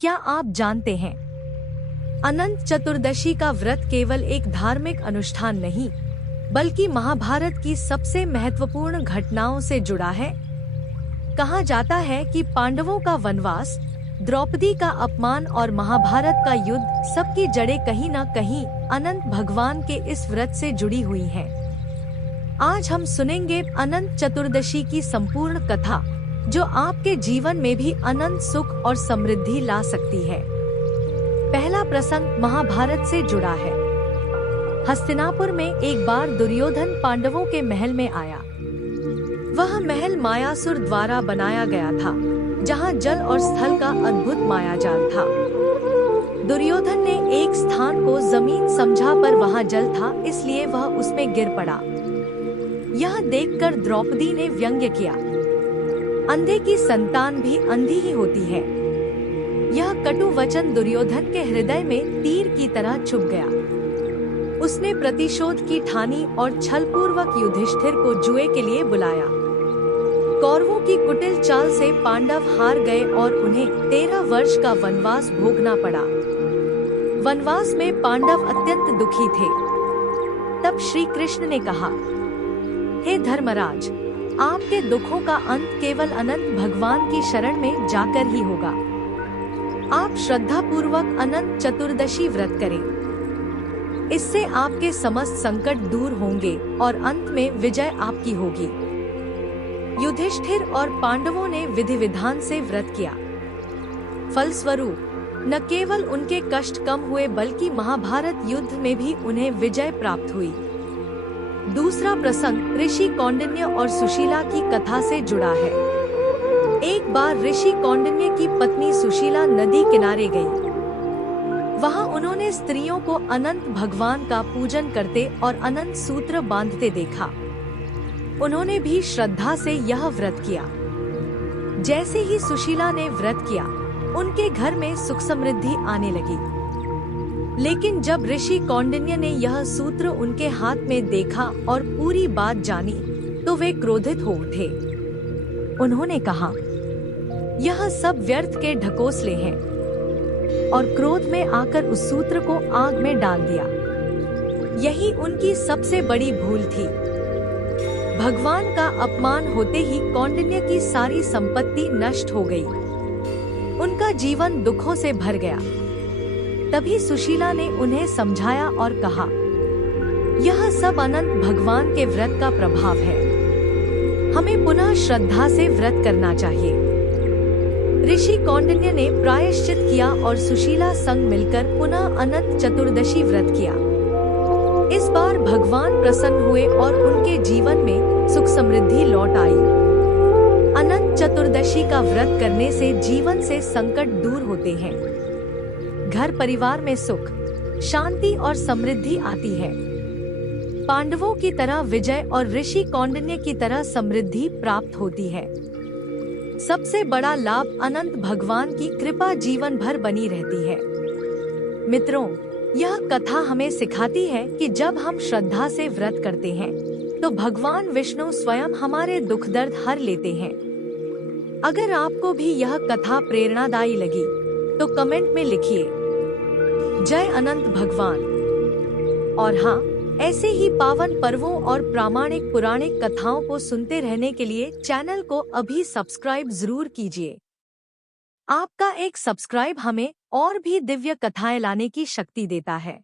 क्या आप जानते हैं, अनंत चतुर्दशी का व्रत केवल एक धार्मिक अनुष्ठान नहीं, बल्कि महाभारत की सबसे महत्वपूर्ण घटनाओं से जुड़ा है। कहा जाता है कि पांडवों का वनवास, द्रौपदी का अपमान और महाभारत का युद्ध सबकी जड़ें कहीं न कहीं अनंत भगवान के इस व्रत से जुड़ी हुई हैं। आज हम सुनेंगे अनंत चतुर्दशी की संपूर्ण कथा, जो आपके जीवन में भी अनंत सुख और समृद्धि ला सकती है। पहला प्रसंग महाभारत से जुड़ा है। हस्तिनापुर में एक बार दुर्योधन पांडवों के महल में आया। वह महल मायासुर द्वारा बनाया गया था, जहां जल और स्थल का अद्भुत मायाजाल था। दुर्योधन ने एक स्थान को जमीन समझा, पर वहां जल था, इसलिए वह उसमें गिर पड़ा। यह देखकर द्रौपदी ने व्यंग्य किया, अंधे की संतान भी अंधी ही होती है। यह कटु वचन दुर्योधन के हृदय में तीर की तरह चुभ गया। उसने प्रतिशोध की ठानी और छलपूर्वक युधिष्ठिर को जुए के लिए बुलाया। कौरवों की कुटिल चाल से पांडव हार गए और उन्हें 13 वर्ष का वनवास भोगना पड़ा। वनवास में पांडव अत्यंत दुखी थे। तब श्री कृष्ण ने कहा, हे धर्मराज, आपके दुखों का अंत केवल अनंत भगवान की शरण में जाकर ही होगा। आप श्रद्धा पूर्वक अनंत चतुर्दशी व्रत करें। इससे आपके समस्त संकट दूर होंगे और अंत में विजय आपकी होगी। युधिष्ठिर और पांडवों ने विधि विधान से व्रत किया। फलस्वरूप न केवल उनके कष्ट कम हुए, बल्कि महाभारत युद्ध में भी उन्हें विजय प्राप्त हुई। दूसरा प्रसंग ऋषि कौंडिन्य और सुशीला की कथा से जुड़ा है। एक बार ऋषि कौंडिन्य की पत्नी सुशीला नदी किनारे गई। वहां उन्होंने स्त्रियों को अनंत भगवान का पूजन करते और अनंत सूत्र बांधते देखा। उन्होंने भी श्रद्धा से यह व्रत किया। जैसे ही सुशीला ने व्रत किया, उनके घर में सुख समृद्धि आने लगी। लेकिन जब ऋषि कौंडिन्य ने यह सूत्र उनके हाथ में देखा और पूरी बात जानी, तो वे क्रोधित हो उठे। उन्होंने कहा, यह सब व्यर्थ के ढकोसले हैं, और क्रोध में आकर उस सूत्र को आग में डाल दिया। यही उनकी सबसे बड़ी भूल थी। भगवान का अपमान होते ही कौंडिन्य की सारी संपत्ति नष्ट हो गई। उनका जीवन दुखों से भर गया। तभी सुशीला ने उन्हें समझाया और कहा, यह सब अनंत भगवान के व्रत का प्रभाव है। हमें पुनः श्रद्धा से व्रत करना चाहिए। ऋषि कौंडिन्य ने प्रायश्चित किया और सुशीला संग मिलकर पुनः अनंत चतुर्दशी व्रत किया। इस बार भगवान प्रसन्न हुए और उनके जीवन में सुख समृद्धि लौट आई। अनंत चतुर्दशी का व्रत करने से जीवन से संकट दूर होते हैं। घर परिवार में सुख, शांति और समृद्धि आती है। पांडवों की तरह विजय और ऋषि कौंडिन्य की तरह समृद्धि प्राप्त होती है। सबसे बड़ा लाभ अनंत भगवान की कृपा जीवन भर बनी रहती है। मित्रों, यह कथा हमें सिखाती है कि जब हम श्रद्धा से व्रत करते हैं, तो भगवान विष्णु स्वयं हमारे दुख दर्द हर लेते हैं। अगर आपको भी यह कथा प्रेरणादायी लगी, तो कमेंट में लिखिए, जय अनंत भगवान। और हाँ, ऐसे ही पावन पर्वों और प्रामाणिक पुराणिक कथाओं को सुनते रहने के लिए चैनल को अभी सब्सक्राइब जरूर कीजिए। आपका एक सब्सक्राइब हमें और भी दिव्य कथाएं लाने की शक्ति देता है।